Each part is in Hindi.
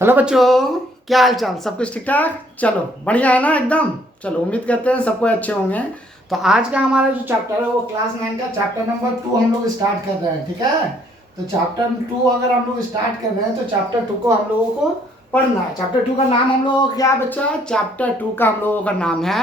हेलो बच्चों, क्या हाल चाल? सब कुछ ठीक ठाक? चलो बढ़िया है ना एकदम। चलो उम्मीद करते हैं सबको अच्छे होंगे। तो आज का हमारा जो चैप्टर है वो क्लास 9 का चैप्टर नंबर 2 हम लोग स्टार्ट कर रहे हैं। ठीक है, तो चैप्टर 2 अगर हम लोग स्टार्ट कर रहे हैं तो चैप्टर 2 को हम लोगों को पढ़ना है। चैप्टर 2 का नाम हम लोगों का क्या है बच्चा? चैप्टर 2 का हम लोगों का नाम है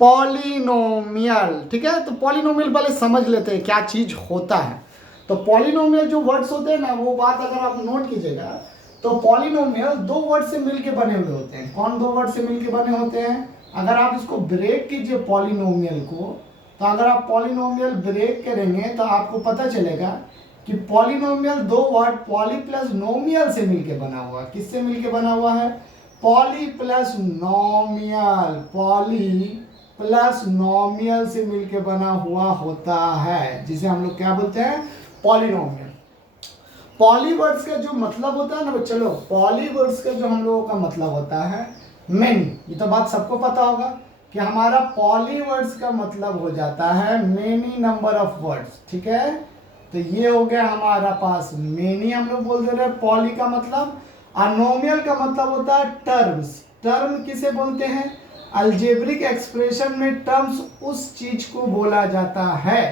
पॉलिनोमियल। ठीक है, तो पॉलिनोमियल पहले समझ लेते हैं क्या चीज होता है। तो पॉलिनोमियल जो वर्ड्स होते हैं ना, वो बात अगर आप नोट कीजिएगा तो पॉलिनोमियल दो वर्ड से मिलके बने हुए होते हैं। कौन दो वर्ड से मिलके बने होते हैं? अगर आप इसको ब्रेक कीजिए पॉलिनोमियल को, तो अगर आप पॉलिनोमियल ब्रेक करेंगे तो आपको पता चलेगा कि पॉलिनोमियल दो वर्ड पॉली प्लस नोमियल से मिलके बना हुआ है। किससे मिलके बना हुआ है? Poly plus नोमियल। पॉली प्लस नोमियल से मिलके बना हुआ होता है, जिसे हम लोग क्या बोलते हैं? पॉलिनोमियल। पॉलीवर्ड्स का जो मतलब होता है ना बच्चे लोग, पॉलीवर्ड्स का जो हम लोगों का मतलब होता है मेनी। ये तो बात सबको पता होगा कि हमारा पॉलीवर्ड्स का मतलब हो जाता है मेनी नंबर ऑफ वर्ड्स। ठीक है, तो ये हो गया हमारा पास मेनी, हम लोग बोल दे रहे हैं पॉली का मतलब। अनोमियल का मतलब होता है टर्म्स। टर्म किसे बोलते हैं? अल्जेब्रिक एक्सप्रेशन में टर्म्स उस चीज को बोला जाता है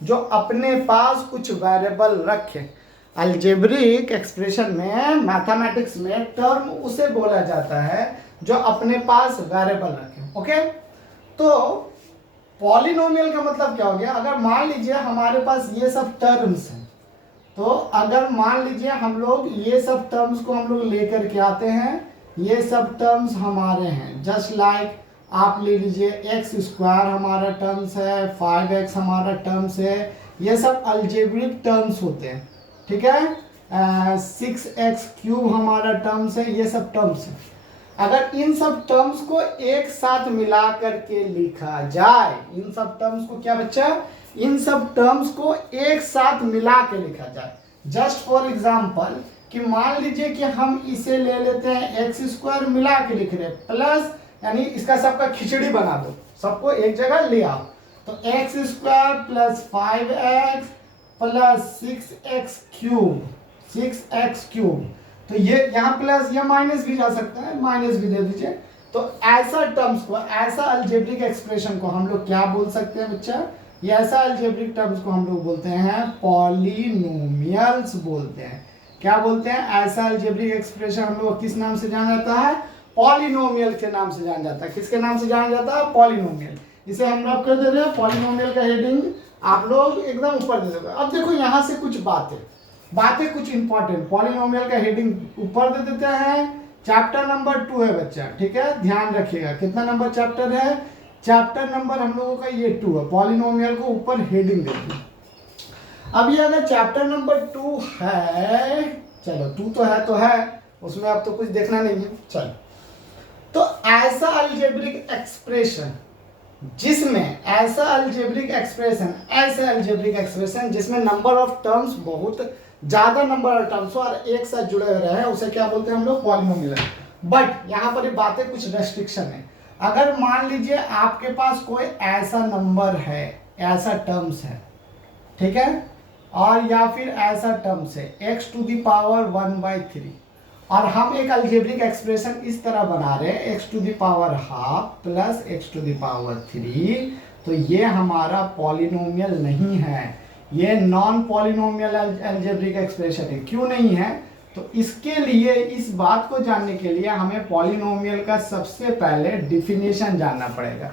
जो अपने पास कुछ वेरिएबल रखे। अल्जेब्रिक एक्सप्रेशन में, मैथमेटिक्स में टर्म उसे बोला जाता है जो अपने पास वेरिएबल रखे। ओके, तो पॉलिनोमियल का मतलब क्या हो गया? अगर मान लीजिए हमारे पास ये सब टर्म्स हैं, तो अगर मान लीजिए हम लोग ये सब टर्म्स को हम लोग लेकर के आते हैं, ये सब टर्म्स हमारे हैं। जस्ट लाइक आप ले लीजिए एक्स स्क्वायर हमारा टर्म्स है, 5x हमारा टर्म्स है, ये सब अल्जेब्रिक टर्म्स होते हैं। ठीक है, 6x³ हमारा टर्म्स है, ये सब टर्म्स है। अगर इन सब टर्म्स को एक साथ मिला करके लिखा जाए, इन सब टर्म्स को क्या बच्चा? इन सब टर्म्स को एक साथ मिला के लिखा जाए। जस्ट फॉर एग्जांपल कि मान लीजिए कि हम इसे ले लेते हैं x² मिला के लिख रहे प्लस, यानी इसका सबका खिचड़ी बना दो, सबको एक जगह ले आओ। तो x² plus 5x plus 6x³। तो ये यहाँ प्लस, या माइनस भी जा सकता है, माइनस भी दे दीजिए। तो ऐसा टर्म्स को, ऐसा अल्जेब्रिक एक्सप्रेशन को हम लोग क्या बोल सकते हैं बच्चा? ये ऐसा अल्जेब्रिक टर्म्स को हम लोग बोलते हैं पॉलिनोमियल्स बोलते हैं। क्या बोलते हैं? ऐसा अल्जेब्रिक एक्सप्रेशन हम लोग किस नाम से जाना जाता है? पॉलिनोमियल के नाम से जाना जाता है। किसके नाम से जाना जाता है? पॉलिनोमियल। इसे हम लोग कर दे रहे हैं पॉलिनोमियल का हेडिंग आप लोग एकदम ऊपर दे दोगे। अब देखो यहाँ से कुछ बातें कुछ इंपॉर्टेंट। पॉलिनोमियल का हेडिंग ऊपर दे देते हैं। चैप्टर नंबर 2 है बच्चा, ठीक है, ध्यान रखिएगा। कितना नंबर चैप्टर है? चैप्टर नंबर हम लोगों का ये 2 है। पॉलिनोमियल को ऊपर हेडिंग देखिए। अब ये अगर चैप्टर नंबर 2 है, चलो 2 तो है, उसमें अब तो कुछ देखना नहीं है। चलो, तो ऐसा अल्जेब्रिक एक्सप्रेशन जिसमें, ऐसा अल्जेब्रिक एक्सप्रेशन जिसमें नंबर ऑफ टर्म्स, बहुत ज्यादा नंबर ऑफ टर्म्स हो और एक साथ जुड़े हुए रहे, उसे क्या बोलते हैं हम लोग? पॉलिनोमियल। बट यहाँ पर ये बातें कुछ रेस्ट्रिक्शन है। अगर मान लीजिए आपके पास कोई ऐसा नंबर है, ऐसा टर्म्स है, ठीक है, और या फिर ऐसा टर्म्स है x⁻⁴, और हम एक अल्जेब्रिक एक्सप्रेशन इस तरह बना रहे हैं x⁻½ प्लस x⁻3, तो ये हमारा पॉलिनोमियल नहीं है, ये नॉन पॉलिनोमियल अल्जेब्रिक एक्सप्रेशन है। क्यों नहीं है? तो इसके लिए, इस बात को जानने के लिए हमें पॉलिनोमियल का सबसे पहले डिफिनेशन जानना पड़ेगा।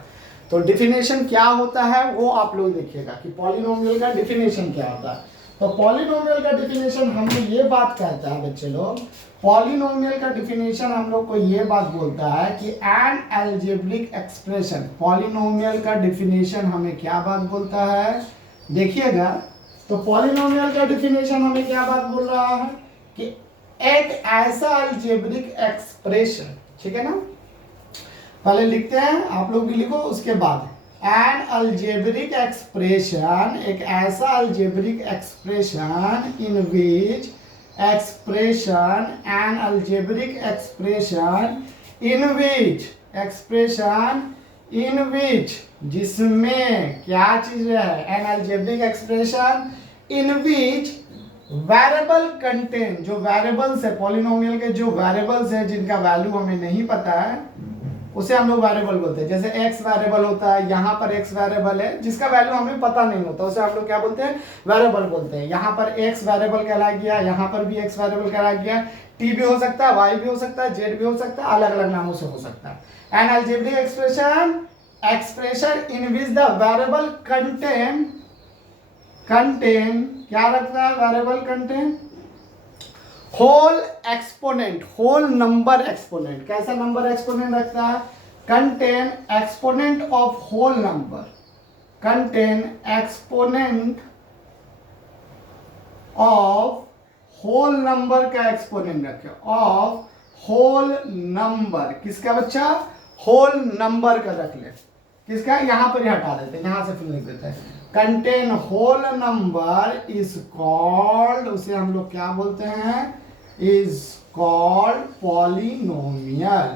तो डिफिनेशन क्या होता है वो आप लोग देखिएगा कि पॉलिनोमियल का डिफिनेशन क्या होता है। तो पॉलिनोमियल का डिफिनेशन हमें ये बात कहता है बच्चे लोग, पॉलिनोमियल का डिफिनेशन हम लोग को ये बात बोलता है कि एन अल्जेब्रिक एक्सप्रेशन, पॉलिनोमियल का डिफिनेशन हमें क्या बात बोलता है? देखिएगा, तो पॉलिनोमियल का डिफिनेशन हमें क्या बात बोल रहा है कि एक ऐसा अल्जेब्रिक एक्सप्रेशन, ठीक है ना, पहले लिखते हैं, आप लोग भी लिखो उसके बाद। एन अल्जेब्रिक एक्सप्रेशन, एक ऐसा algebraic expression in which an algebraic expression in which जिसमें क्या चीज है? An algebraic expression in which variable contain, जो वेरिएबल्स है पॉलिनोमियल के, जो वेरिएबल्स है जिनका वैल्यू हमें नहीं पता है उसे हम लोग वेरिएबल बोलते हैं। जैसे x वेरिएबल होता है, यहाँ पर x वेरिएबल है जिसका वैल्यू हमें पता नहीं होता, उसे हम लोग क्या बोलते हैं, वेरिएबल बोलते हैं। यहाँ पर x वेरिएबल कहला गया, यहाँ पर भी x वेरिएबल कहला गया। t भी हो सकता है, y भी हो सकता है, z भी हो सकता है, अलग अलग नामों से हो सकता है। An algebraic expression in which the variable contain क्या रखता है, variable contain whole exponent, whole number exponent. कैसा नंबर एक्सपोनेंट रखता है, contain exponent of whole number, contain exponent of whole number का एक्सपोनेंट रखे, ऑफ होल नंबर। किसका बच्चा, होल नंबर का रख ले। किसका, यहां पर ही हटा देते हैं, यहां से फिर लिख देते हैं। Contain whole number is called, उसे हम लोग क्या बोलते हैं, is called polynomial,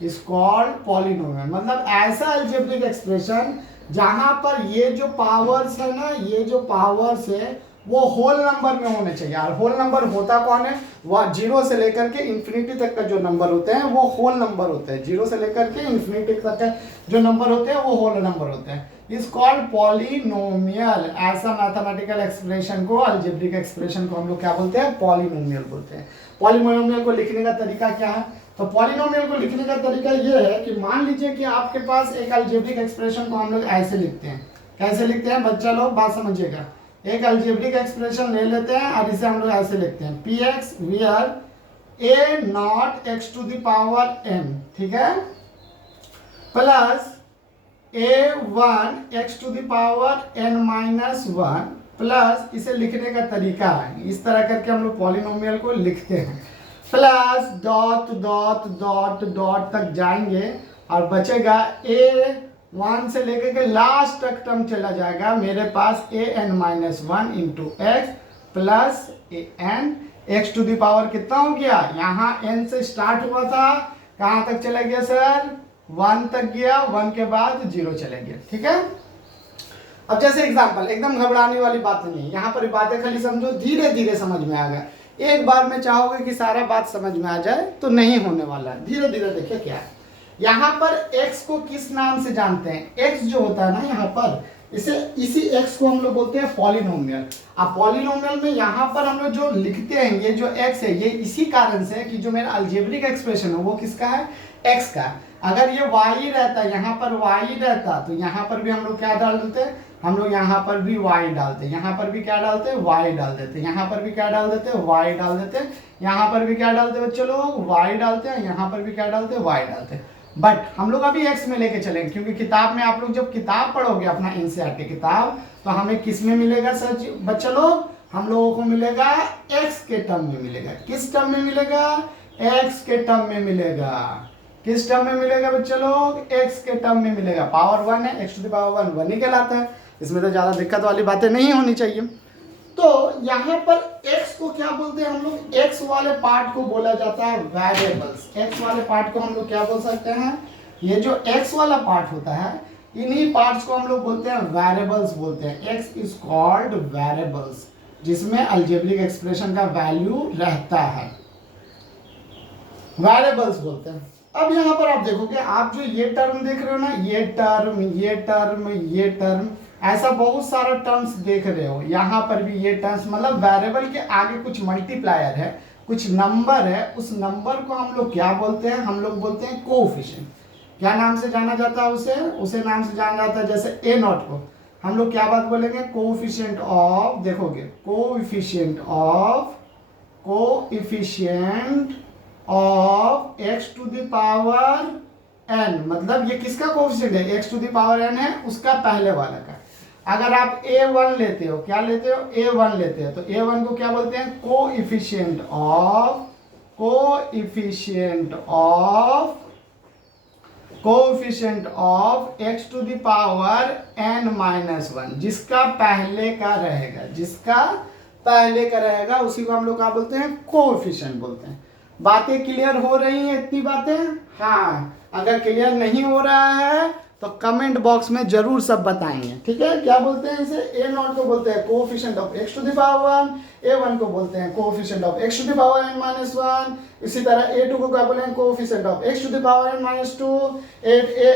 is called polynomial। मतलब ऐसा अलजेब्रिक एक्सप्रेशन जहां पर ये जो पावर्स है ना, ये जो पावर्स है वो होल नंबर में होने चाहिए। और होल नंबर होता कौन है, वह 0 से लेकर के इंफिनिटी तक का जो नंबर होते हैं वो होल नंबर होते हैं। 0 से लेकर के इंफिनिटी तक का जो नंबर होते हैं वो होल नंबर होते हैं। Is called polynomial. ऐसा मैथमेटिकल एक्सप्रेशन को, अलजेब्रिक एक्सप्रेशन को हम लोग क्या बोलते हैं, पॉलिनोमियल बोलते हैं। पॉलिनोमियल को लिखने का तरीका क्या है, तो पॉलिनोमियल को लिखने का तरीका ये है कि मान लीजिए कि आपके पास एक अलजेब्रिक एक्सप्रेशन को हम लोग ऐसे लिखते हैं। कैसे लिखते हैं बच्चा लोग, बात समझिएगा। एक अलजेब्रिक एक्सप्रेशन ले लेते हैं और इसे हम लोग ऐसे लिखते हैं, P X where A nought X to the power n, ठीक है, plus a1 x to the power n minus 1, plus इसे लिखने का तरीका है इस तरह करके हम लोग पॉलिनोमियल को लिखते हैं। Plus dot dot dot dot तक जाएंगे और बचेगा a1 से लेकर के लास्ट तक टर्म चला जाएगा मेरे पास an minus 1 into X plus an x to the power कितना हो गया, यहाँ n से स्टार्ट हुआ था, कहाँ तक चला गया सर, 1 तक गया, 1 के बाद 0 चले गया, ठीक है। अब जैसे एग्जांपल, एकदम घबराने वाली बात नहीं, यहाँ पर बातें खाली समझो, धीरे धीरे समझ में आ गया। एक बार में चाहोगे कि सारा बात समझ में आ जाए तो नहीं होने वाला है, धीरे धीरे देखिए क्या है। यहाँ पर x को किस नाम से जानते हैं, x जो होता है ना यहाँ पर, इसी x को हम लोग बोलते हैं पॉलिनोमियल। अब पॉलिनोमियल में यहाँ पर हम लोग जो लिखते हैं, ये जो x है ये इसी कारण से है कि जो मेरा अलजेब्रिक एक्सप्रेशन है वो किसका है, x का। अगर ये y रहता, यहाँ पर y रहता तो यहाँ पर भी हम लोग क्या डाल देते हैं, हम लोग यहाँ पर भी y डालते, यहाँ पर भी क्या डालते हैं, y डाल देते, यहाँ पर भी क्या डाल देते, y डाल देते, यहाँ पर भी क्या डालते बच्चों लोग, y डालते हैं, यहाँ पर भी क्या डालते, y डालते। बट हम लोग अभी x में लेके चलेंगे, क्योंकि किताब में आप लोग जब किताब पढ़ोगे अपना एनसीईआरटी किताब, तो हमें किस में मिलेगा सर बच्चा लोग, हम लोगों को मिलेगा x के टर्म में मिलेगा। किस टर्म में मिलेगा, x के टर्म में मिलेगा। किस टर्म में मिलेगा बच्चा लोग, x के टर्म में मिलेगा। पावर 1 है, x टू द पावर 1 ही कहलाता है, इसमें तो ज्यादा दिक्कत वाली बातें नहीं होनी चाहिए। तो यहाँ पर x को क्या बोलते हैं हम लोग, x वाले पार्ट को बोला जाता है वेरिएबल्स। x वाले पार्ट को हम लोग क्या बोल सकते हैं, ये जो x वाला पार्ट होता है इन्हीं पार्ट्स को हम लोग बोलते हैं वेरिएबल्स बोलते हैं। x इज कॉल्ड वेरिएबल्स, जिसमें अलजेब्रिक एक्सप्रेशन का वैल्यू रहता है, वेरिएबल्स बोलते हैं। अब यहाँ पर आप देखोगे, आप जो ये टर्म देख रहे हो ना, ये टर्म ये टर्म ये टर्म, ऐसा बहुत सारा टर्म्स देख रहे हो। यहाँ पर भी ये टर्म्स, मतलब वेरिएबल के आगे कुछ मल्टीप्लायर है, कुछ नंबर है, उस नंबर को हम लोग क्या बोलते हैं, हम लोग बोलते हैं कोएफिशिएंट। क्या नाम से जाना जाता है उसे नाम से जाना जाता है, जैसे ए नॉट को हम लोग क्या बात बोलेंगे, कोएफिशिएंट ऑफ, देखोगे coefficient of x to the power n, मतलब ये किसका कोएफिशिएंट है, x to the power n है, उसका पहले वाला का। अगर आप a1 लेते हो, क्या लेते हो, a1 लेते हो, तो a1 को क्या बोलते हैं, coefficient of x to the power n minus 1, जिसका पहले का रहेगा उसी को हम लोग क्या बोलते हैं, कोएफिशिएंट बोलते हैं। बातें क्लियर हो रही हैं इतनी बातें, हाँ। अगर क्लियर नहीं हो रहा है तो कमेंट बॉक्स में जरूर सब बताएंगे, ठीक है। क्या बोलते हैं इसे, ए नॉट को बोलते हैं coefficient of x to the power 1, a1 को बोलते हैं coefficient of x to the power n minus 1, इसी तरह a2 को क्या बोलेंगे coefficient of x to the power n minus 2,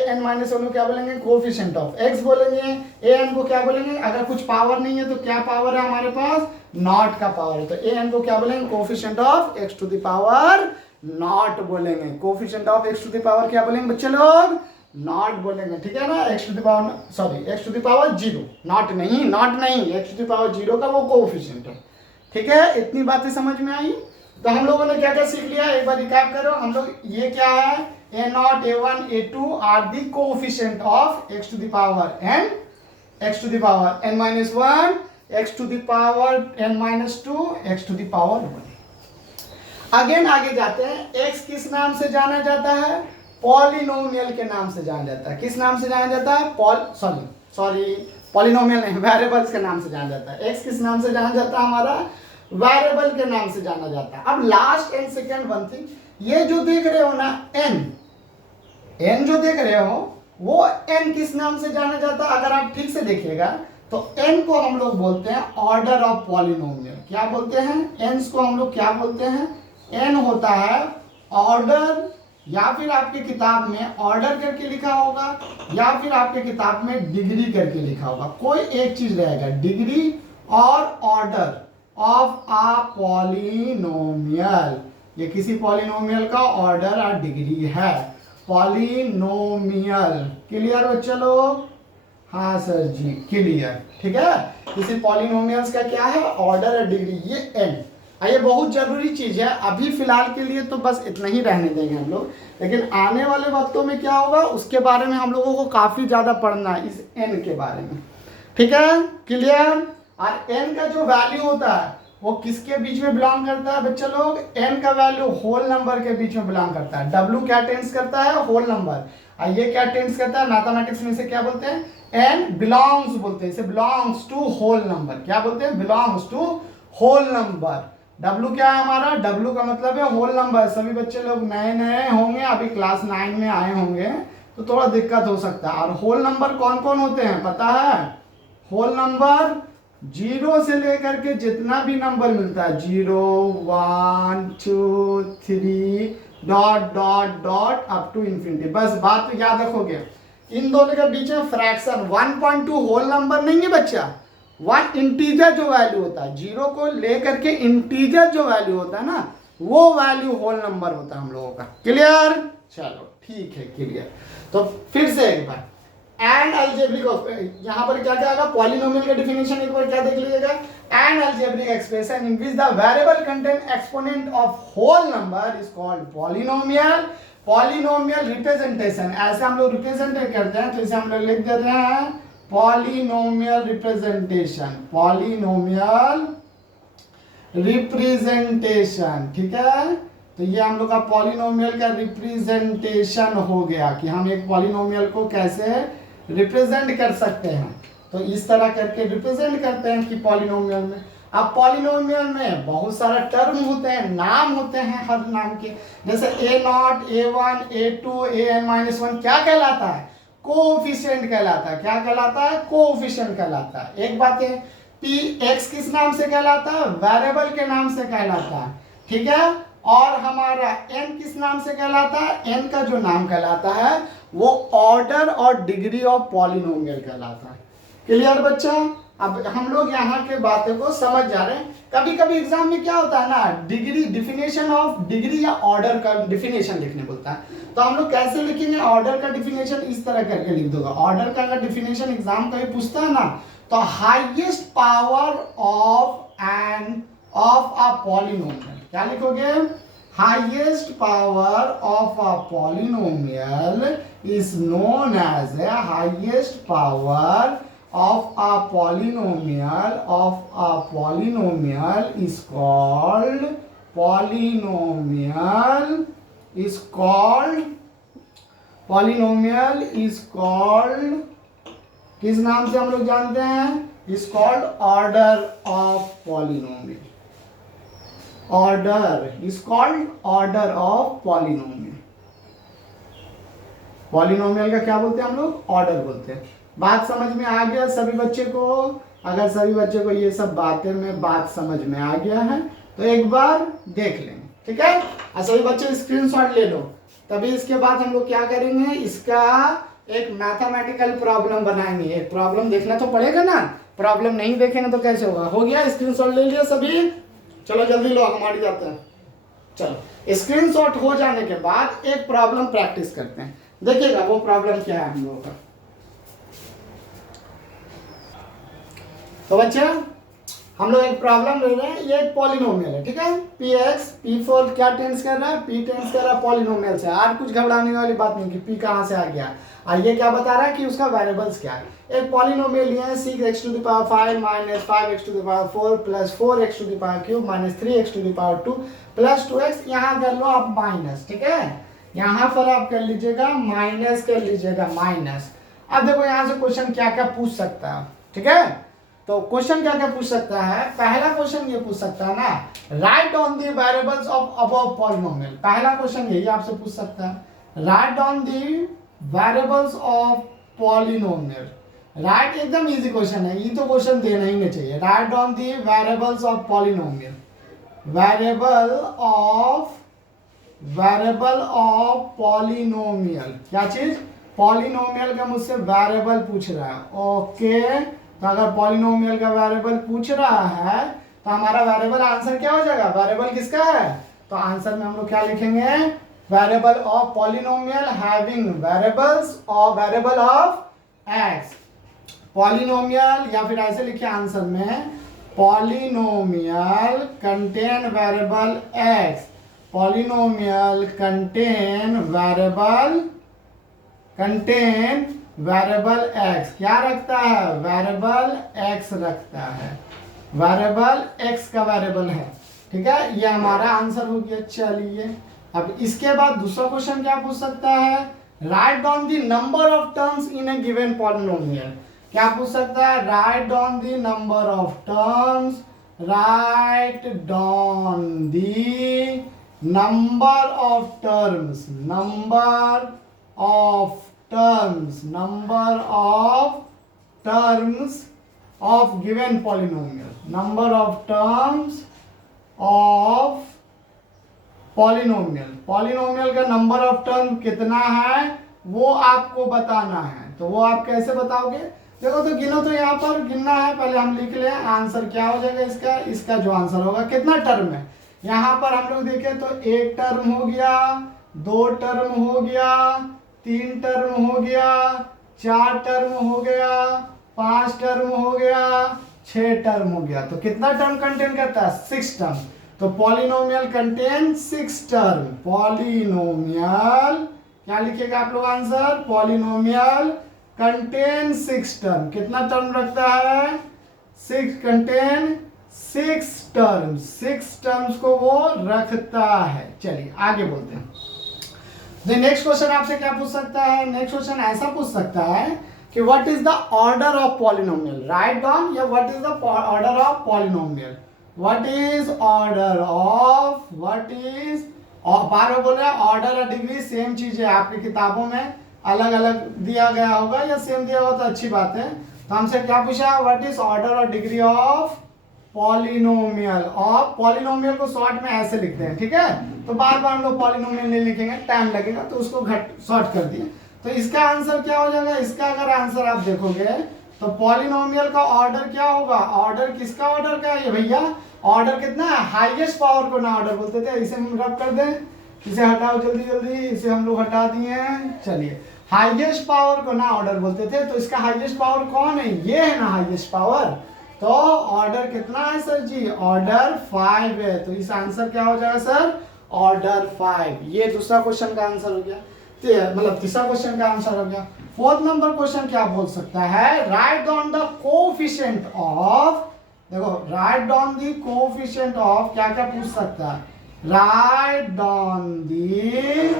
an minus 1 को क्या बोलेंगे कोएफिशिएंट ऑफ x बोलेंगे, an को क्या बोलेंगे, अगर कुछ पावर नहीं है तो क्या पावर है हमारे पास, नॉट का पावर है, तो an को क्या बोलेंगे coefficient of x to the power not बोलेंगे, coefficient of x to the power क्या बोलेंगे बच्चे लोग, नॉट बोलेंगे, ठीक है ना, x to the power sorry x to the power 0, not नहीं x टू द पावर 0 का वो कोएफिशिएंट है, ठीक है। इतनी बातें समझ में आई। तो हम लोगों ने क्या क्या सीख लिया, एक बार रिकैप करो। हम लोग ये क्या है, a nought a1 a2 are the coefficient of x to the power n, x to the power n minus 1, x to the power n minus 2, x to the power 1। Again आगे जाते हैं, x किस नाम से जाना जाता है, पॉलिनोमियल के नाम से जाना जाता है। किस नाम से जाना जाता है, पॉलिनोमियल नहीं, वेरिएबल्स के नाम से जाना जाता है। x किस नाम से जाना जाता है, हमारा वेरिएबल के नाम से जाना जाता है। अब last and second one thing, ये जो देख रहे हो ना n जो देख रहे हो वो n किस नाम से जाना जाता है, अगर आप ठीक से देखिएगा तो n को हम लोग बोलते हैं ऑर्डर ऑफ पॉलिनोमियल। क्या बोलते हैं, n को हम लोग क्या बोलते हैं, n होता है ऑर्डर, या फिर आपके किताब में ऑर्डर करके लिखा होगा, या फिर आपके किताब में डिग्री करके लिखा होगा, कोई एक चीज रहेगा, डिग्री और ऑर्डर ऑफ आ पॉलिनोमियल। ये किसी पॉलिनोमियल का ऑर्डर और डिग्री है, पॉलिनोमियल। क्लियर बच्चे लोग, हाँ सर जी क्लियर, ठीक है। किसी पॉलिनोमियल्स का क्या है, ऑर्डर और डिग्री, ये n, ये बहुत जरूरी चीज है। अभी फिलहाल के लिए तो बस इतना ही रहने देंगे हम लोग, लेकिन आने वाले वक्तों में क्या होगा उसके बारे में हम लोगों को काफी ज्यादा पढ़ना है, इस n के बारे में, ठीक है, क्लियर। और n का जो वैल्यू होता है वो किसके बीच में बिलोंग करता है बच्चे लोग, n का वैल्यू होल नंबर के बीच में बिलोंग करता है। w क्या टेंस करता है, होल नंबर, और ये क्या टेंस करता है, मैथमेटिक्स में से क्या बोलते हैं, n बिलोंग्स बोलते हैं, इसे बिलोंग्स टू होल नंबर। क्या बोलते हैं, belongs to whole number. W क्या है हमारा, W का मतलब है होल नंबर। सभी बच्चे लोग नए नए होंगे, अभी क्लास 9 में आए होंगे तो थोड़ा दिक्कत हो सकता है। और होल नंबर कौन कौन होते हैं पता है, होल नंबर 0 से लेकर के जितना भी नंबर मिलता है, 0 1 2 3 dot dot dot up to infinity. बस बात तो याद रखोगे, इन दोनों के बीच में फ्रैक्शन 1.2 होल नंबर नहीं है बच्चा, 1 इंटीजर जो वैल्यू होता है, 0 को लेकर के इंटीजर जो वैल्यू होता है ना, वो वैल्यू होल नंबर होता है हम लोगों का। क्लियर, चलो ठीक है क्लियर। तो फिर से एक बार, एंड अलजेब्रिक, यहाँ पर क्या क्या आएगा, पॉलिनोमियल का डिफिनेशन एक बार क्या देख लीजिएगा, and algebraic expression in which the variable contain exponent of whole number is called polynomial. Polynomial representation, ऐसे हम लोग रिप्रेजेंट करते हैं, तो इसे हम लोग लिख देते हैं पॉलिनोमियल रिप्रेजेंटेशन, पॉलिनोमियल रिप्रेजेंटेशन, ठीक है। तो ये हम लोग का पॉलिनोमियल का रिप्रेजेंटेशन हो गया कि हम एक पॉलिनोमियल को कैसे रिप्रेजेंट कर सकते हैं। तो इस तरह करके रिप्रेजेंट करते हैं कि पॉलिनोमियल में, अब पॉलिनोमियल में बहुत सारा टर्म होते हैं, नाम होते हैं हर नाम के, जैसे a nought a1 a2 an minus 1 क्या कहलाता है, कोएफिशिएंट कहलाता है। क्या कहलाता है, कोएफिशिएंट कहलाता है। एक बात है, p x किस नाम से कहलाता है, वेरिएबल के नाम से कहलाता है, ठीक है। और हमारा n किस नाम से कहलाता है, n का जो नाम कहलाता है वो ऑर्डर और डिग्री ऑफ पॉलिनोमियल कहलाता है। क्लियर बच्चा, अब हम लोग यहाँ के बातें को समझ जा रहे हैं। कभी कभी एग्जाम में क्या होता है ना, डिग्री, डिफिनेशन ऑफ डिग्री या ऑर्डर का डिफिनेशन लिखने बोलता है, तो हम लोग कैसे लिखेंगे, ऑर्डर का डिफिनेशन इस तरह करके लिख दोगे। ऑर्डर का अगर डिफिनेशन एग्जाम कभी पूछता है ना, तो highest power of an of a polynomial, क्या लिखोगे, highest power of a polynomial is known as a highest power of a polynomial is called polynomial is called किस नाम से हम लोग जानते हैं, is called order of polynomial, order is called order of polynomial। Polynomial का क्या बोलते हैं हम लोग, ऑर्डर बोलते हैं। बात समझ में आ गया सभी बच्चे को? अगर सभी बच्चे को ये सब बातें में बात समझ में आ गया है तो एक बार देख लेंगे, ठीक है। और सभी बच्चे स्क्रीनशॉट ले लो, तभी इसके बाद हम लोग क्या करेंगे, इसका एक मैथमेटिकल प्रॉब्लम बनाएंगे। एक प्रॉब्लम देखना तो पड़ेगा ना, प्रॉब्लम नहीं देखेंगे तो कैसे होगा। हो गया, स्क्रीनशॉट ले लिया सभी? चलो जल्दी लो, हमारी जाते हैं। चलो स्क्रीनशॉट हो जाने के बाद एक प्रॉब्लम प्रैक्टिस करते हैं, देखिएगा वो प्रॉब्लम क्या है हम लोगों का। तो बच्चे हम लोग एक प्रॉब्लम ले रहे हैं, ये एक पॉलिनोमियल है, ठीक है। px p4 क्या टेंस कर रहा है, p टेंस कर रहा है पॉलिनोमियल से। आज कुछ घबराने वाली बात नहीं कि p कहाँ से आ गया, और ये क्या बता रहा है कि उसका वेरिएबल्स क्या है। एक पॉलिनोमियल लिया है 6x⁵ minus 5x⁴ plus 4x³ minus 3x² plus 2x, यहाँ कर लो आप माइनस, ठीक है। यहाँ पर आप कर लीजिएगा माइनस, कर लीजिएगा माइनस। अब देखो यहाँ से क्वेश्चन क्या क्या पूछ सकता है, ठीक है। तो क्वेश्चन क्या क्या पूछ सकता है, पहला क्वेश्चन ये पूछ सकता है ना, right on the variables of above polynomial. पहला क्वेश्चन यही आपसे पूछ सकता है, right on the variables of polynomial. Right, एकदम इजी क्वेश्चन है, ये तो क्वेश्चन देना ही नहीं चाहिए। Right on the variables of polynomial, variable of polynomial, क्या चीज, पॉलिनोमियल का मुझसे वेरिएबल पूछ रहा है, ओके। तो अगर पॉलिनोमियल का वेरिएबल पूछ रहा है तो हमारा वेरिएबल आंसर क्या हो जाएगा, वेरिएबल किसका है, तो आंसर में हम लोग क्या लिखेंगे, variable of polynomial having variable of x. Polynomial, या फिर ऐसे लिखे आंसर में, polynomial contain variable x, polynomial contain variable x, क्या रखता है, वेरिएबल एक्स रखता है, वेरिएबल एक्स का वेरिएबल है, ठीक है। ये हमारा आंसर हो गया। चलिए अब इसके बाद दूसरा क्वेश्चन क्या पूछ सकता है, write down the number of terms in A given polynomial. क्या पूछ सकता है, write down the number of terms, right down the number of terms, number of terms of given polynomial, number of terms of polynomial का नंबर ऑफ टर्म कितना है वो आपको बताना है। तो वो आप कैसे बताओगे, देखो तो गिनो, तो यहाँ पर गिनना है, पहले हम लिख लें आंसर क्या हो जाएगा इसका जो आंसर होगा, कितना टर्म है। यहाँ पर हम लोग देखें तो एक टर्म हो गया, दो टर्म हो गया, तीन टर्म हो गया, चार टर्म हो गया, पांच टर्म हो गया, छह टर्म हो गया। तो कितना टर्म कंटेन करता है, 6 टर्म। तो पॉलिनोमियल कंटेन 6 टर्म। पॉलिनोमियल क्या लिखेगा आप लोग आंसर, पॉलिनोमियल कंटेन 6 टर्म। कितना टर्म रखता है, 6 कंटेन 6 टर्म, 6 टर्म्स को वो रखता है। चलिए आगे बोलते हैं। नेक्स्ट क्वेश्चन आपसे क्या पूछ सकता है, नेक्स्ट क्वेश्चन ऐसा पूछ सकता है कि what is the order of polynomial, write down, या what is the order of polynomial, what is order of, what is, और बार बार बोल रहा है ऑर्डर और डिग्री सेम चीज है, आपकी किताबों में अलग अलग दिया गया होगा या सेम दिया होगा तो अच्छी बात है। तो हमसे क्या पूछा, व्हाट इज ऑर्डर और डिग्री ऑफ पॉलिनोमियल। और पॉलिनोमियल को शॉर्ट में ऐसे लिखते हैं, ठीक है। तो बार बार हम लोग पॉलिनोमियल नहीं लिखेंगे, टाइम लगेगा, तो उसको शॉर्ट कर दिए। तो इसका आंसर क्या हो जाएगा, इसका अगर आंसर आप देखोगे तो पॉलिनोमियल का ऑर्डर क्या होगा, ऑर्डर किसका ऑर्डर का है ये भैया, ऑर्डर कितना है, हाईएस्ट पावर को ना ऑर्डर बोलते थे। इसे हम रब कर दें, इसे हटाओ जल्दी जल्दी, इसे हम लोग हटा दिए। चलिए, हाईएस्ट पावर को ना ऑर्डर बोलते थे, तो इसका हाईएस्ट पावर कौन है, ये है ना हाईएस्ट पावर। तो ऑर्डर कितना है सर जी, ऑर्डर 5 है। तो इस आंसर क्या हो जाएगा सर, ऑर्डर 5। ये दूसरा क्वेश्चन का आंसर हो गया, मतलब तीसरा क्वेश्चन का आंसर हो गया। फोर्थ नंबर क्वेश्चन क्या बोल सकता है, write down the coefficient of, देखो write down the coefficient of, क्या क्या पूछ सकता है, राइट डाउन दी,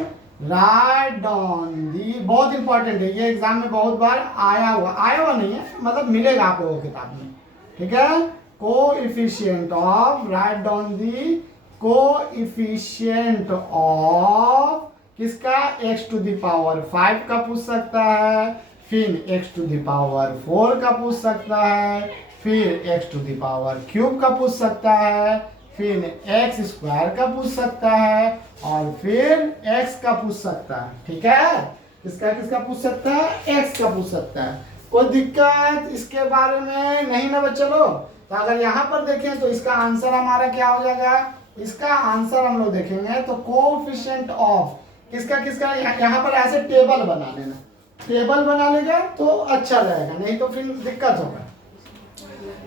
बहुत इंपॉर्टेंट है ये, एग्जाम में बहुत बार आया हुआ नहीं है, मतलब मिलेगा आप लोगों को किताब में, ठीक है। Coefficient of, write down the coefficient of किसका, x टू द पावर 5 का पूछ सकता है, फिर x टू द पावर 4 का पूछ सकता है, फिर x to the power cube का पूछ सकता है, फिर x स्क्वायर का पूछ सकता है, और फिर x का पूछ सकता है। ठीक है, किसका किसका पूछ सकता है, x का पूछ सकता है। कोई दिक्कत इसके बारे में नहीं ना बच्चे लोग। तो अगर यहाँ पर देखें तो इसका आंसर हमारा क्या हो जाएगा, इसका आंसर हम लोग देखेंगे तो कोएफिशिएंट ऑफ किसका किसका, यहाँ पर ऐसे टेबल बना लेना, टेबल बना लेगा तो अच्छा रहेगा, नहीं तो फिर दिक्कत होगा।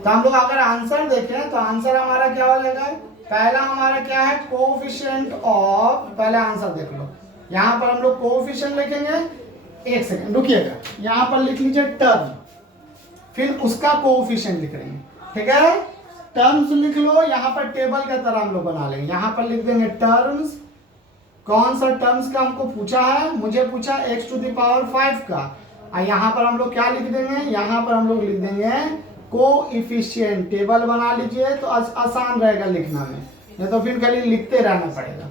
तो हम लोग अगर आंसर देखें तो आंसर हमारा क्या हो जाएगा, पहला हमारा क्या है, कोएफिशिएंट ऑफ, पहले आंसर देख लो, यहाँ पर हम लोग कोएफिशिएंट लिखेंगे, एक सेकंड रुकिएगा, यहाँ पर लिख लीजिए टर्म, फिर उसका कोएफिशिएंट लिख लेंगे। ठीक है, टर्म्स लिख लो, यहाँ पर टेबल का तरह हम लोग बना लेंगे, यहाँ पर लिख देंगे टर्म्स, कौन सा टर्म्स का हमको पूछा है, मुझे पूछा x टू द पावर 5 का, और यहाँ पर हम लोग क्या लिख देंगे, यहाँ पर हम लोग लिख देंगे कोएफिशिएंट, टेबल बना लीजिए तो आसान रहेगा लिखना में, नहीं तो फिर खाली लिखते रहना पड़ेगा।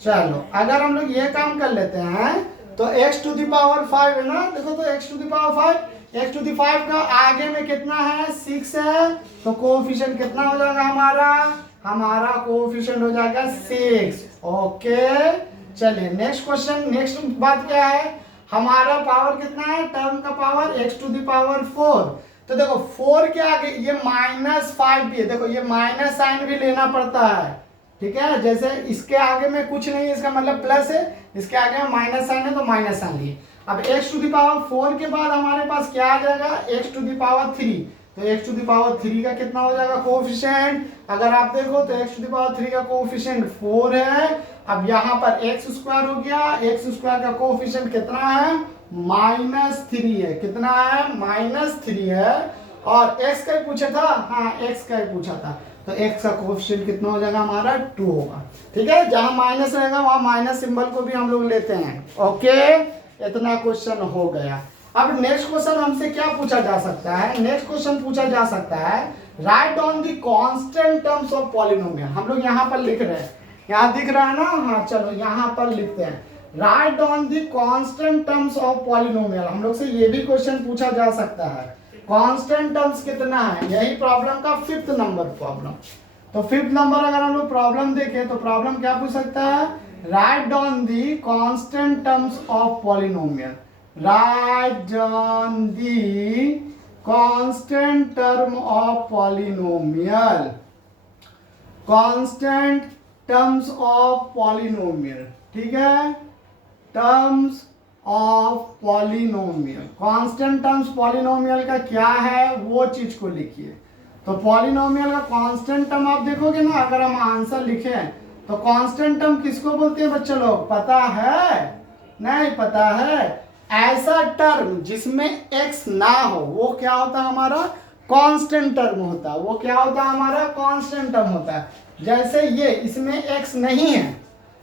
चलो अगर हम लोग ये काम कर लेते हैं तो x टू द पावर 5 है ना, देखो तो x to the power 5, x to the 5 का आगे में कितना है, 6 है, तो कोएफिशिएंट कितना हो जाएगा हमारा, हमारा कोएफिशिएंट हो जाएगा 6। ओके, चलिए नेक्स्ट क्वेश्चन, नेक्स्ट बात क्या है, हमारा पावर कितना है, टर्म का power x to the power 4, तो देखो 4 के आगे ये -5 भी है, देखो ये माइनस साइन भी लेना पड़ता है। ठीक है, जैसे इसके आगे में कुछ नहीं है, इसका मतलब प्लस है, इसके आगे में माइनस साइन है तो माइनस साइन लिए। अब x टू द पावर 4 के बाद हमारे पास क्या आ जाएगा, x टू द पावर 3, तो x टू द पावर 3 का कितना हो जाएगा कोएफिशिएंट, अगर आप देखो तो x टू द पावर 3 का कोएफिशिएंट 4 है। अब यहाँ पर x स्क्वायर हो गया, x स्क्वायर का कोएफिशिएंट कितना है, -3 है, कितना है, -3 है, और x का ही पूछा था, हाँ x का ही पूछा था, तो x का कोएफिशिएंट कितना हो जाएगा हमारा 2 होगा। ठीक है, जहां माइनस रहेगा वहां माइनस सिंबल को भी हम लोग लेते हैं। ओके, इतना क्वेश्चन हो गया। अब नेक्स्ट क्वेश्चन हमसे क्या पूछा जा सकता है, नेक्स्ट क्वेश्चन पूछा जा सकता है right on the constant terms of polynomial. हम लोग यहाँ पर लिख रहे हैं, यहाँ दिख रहा है ना, हाँ चलो यहाँ पर लिखते हैं right on the constant terms of polynomial. हम लोग से ये भी क्वेश्चन पूछा जा सकता है, कांस्टेंट टर्म्स कितना है, यही प्रॉब्लम का 5th नंबर प्रॉब्लम। तो 5th नंबर अगर हम लोग प्रॉब्लम देखें तो प्रॉब्लम क्या पूछ सकता है, right on the constant terms of polynomial, right on the constant term of polynomial, constant terms of polynomial. ठीक है, terms of polynomial, constant terms polynomial का क्या है वो चीज को लिखिए। तो पॉलिनोमियल का कांस्टेंट टर्म आप देखोगे ना, अगर हम आंसर लिखें तो कांस्टेंट टर्म किसको बोलते हैं बच्चे लोग, पता है, नहीं पता है, ऐसा टर्म जिसमें x ना हो वो क्या होता है हमारा, कांस्टेंट टर्म होता है, वो क्या होता है हमारा, कांस्टेंट टर्म होता है। जैसे ये इसमें x नहीं है,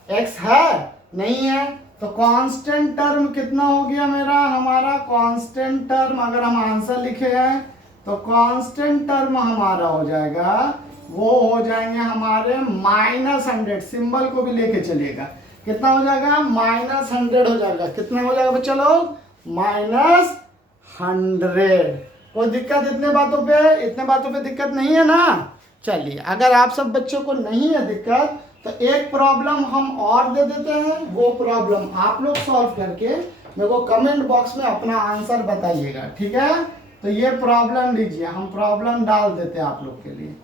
x है नहीं है, तो कांस्टेंट टर्म कितना हो गया मेरा, हमारा कांस्टेंट टर्म अगर हम आंसर लिखे हैं तो कांस्टेंट टर्म हमारा हो जाएगा, वो हो जाएंगे हमारे -100, सिंबल को भी लेके चलिएगा, कितना हो जाएगा, -100 हो जाएगा, कितना हो जाएगा बच्चा लोग, -100। कोई दिक्कत इतने बातों पे दिक्कत नहीं है ना। चलिए अगर आप सब बच्चों को नहीं है दिक्कत तो एक प्रॉब्लम हम और दे देते हैं, वो प्रॉब्लम आप लोग सॉल्व करके मेरे को कमेंट बॉक्स में अपना आंसर बताइएगा। ठीक है, तो ये प्रॉब्लम लीजिए, हम प्रॉब्लम डाल देते हैं आप लोग के लिए।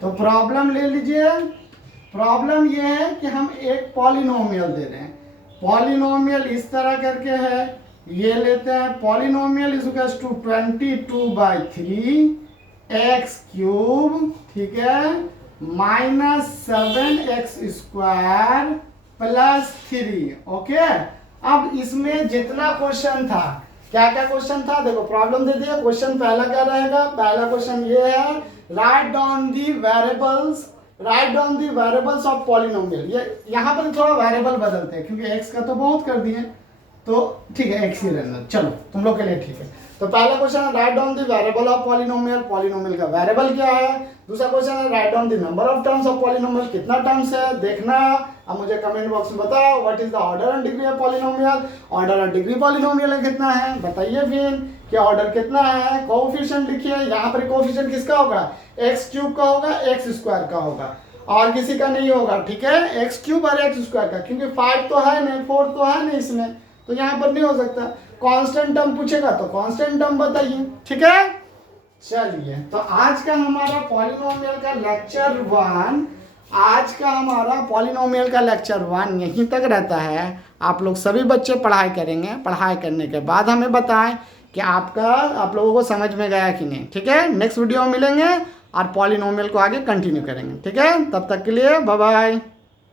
तो प्रॉब्लम ले लीजिए, प्रॉब्लम ये है कि हम एक पॉलिनोमियल दे रहे हैं, पॉलिनोमियल इस तरह करके है, ये लेते हैं polynomial is equals to 22/3 x cube, ठीक है, -7x² + 3। ओके, अब इसमें जितना क्वेश्चन था, क्या क्या क्वेश्चन था, देखो प्रॉब्लम दे दिया, क्वेश्चन पहला क्या रहेगा, पहला क्वेश्चन ये है right on the variables, right on the variables of polynomial. ये यहाँ पर थोड़ा वेरिएबल बदलते हैं क्योंकि x का तो बहुत कर दिए, तो ठीक है x ही रहना, चलो तुम लोग के लिए ठीक है। तो पहला क्वेश्चन है right on the variable of polynomial, polynomial का वेरिएबल क्या है। दूसरा क्वेश्चन है right on the number of terms of polynomial, कितना टर्म्स है देखना, अब मुझे कमेंट बॉक्स में बताओ what is the order and degree of polynomial. Order और डिग्री पॉलिनोमियल कितना है बताइए फिर कि ऑर्डर कितना है। कोएफिशिएंट लिखिए, यहाँ पर कोएफिशिएंट किसका होगा, एक्स क्यूब का होगा, एक्स स्क्वायर का होगा, और किसी का नहीं होगा, ठीक है, एक्स क्यूब और एक्स स्क्वायर का, क्योंकि 5 तो है नहीं, 4 तो है नहीं इसमें, तो यहाँ पर नहीं हो सकता। कांस्टेंट टर्म पूछेगा तो कांस्टेंट टर्म बताइए, ठीक है। चलिए, तो आज का हमारा पॉलिनोमियल का लेक्चर 1, आज का हमारा पॉलिनोमियल का लेक्चर 1 यहीं तक रहता है। आप लोग सभी बच्चे पढ़ाई करेंगे, पढ़ाई करने के बाद हमें बताएं कि आप लोगों को समझ में गया कि नहीं, ठीक है। नेक्स्ट वीडियो में मिलेंगे और पॉलिनोमियल को आगे कंटिन्यू करेंगे, ठीक है। तब तक के लिए बाय बाय।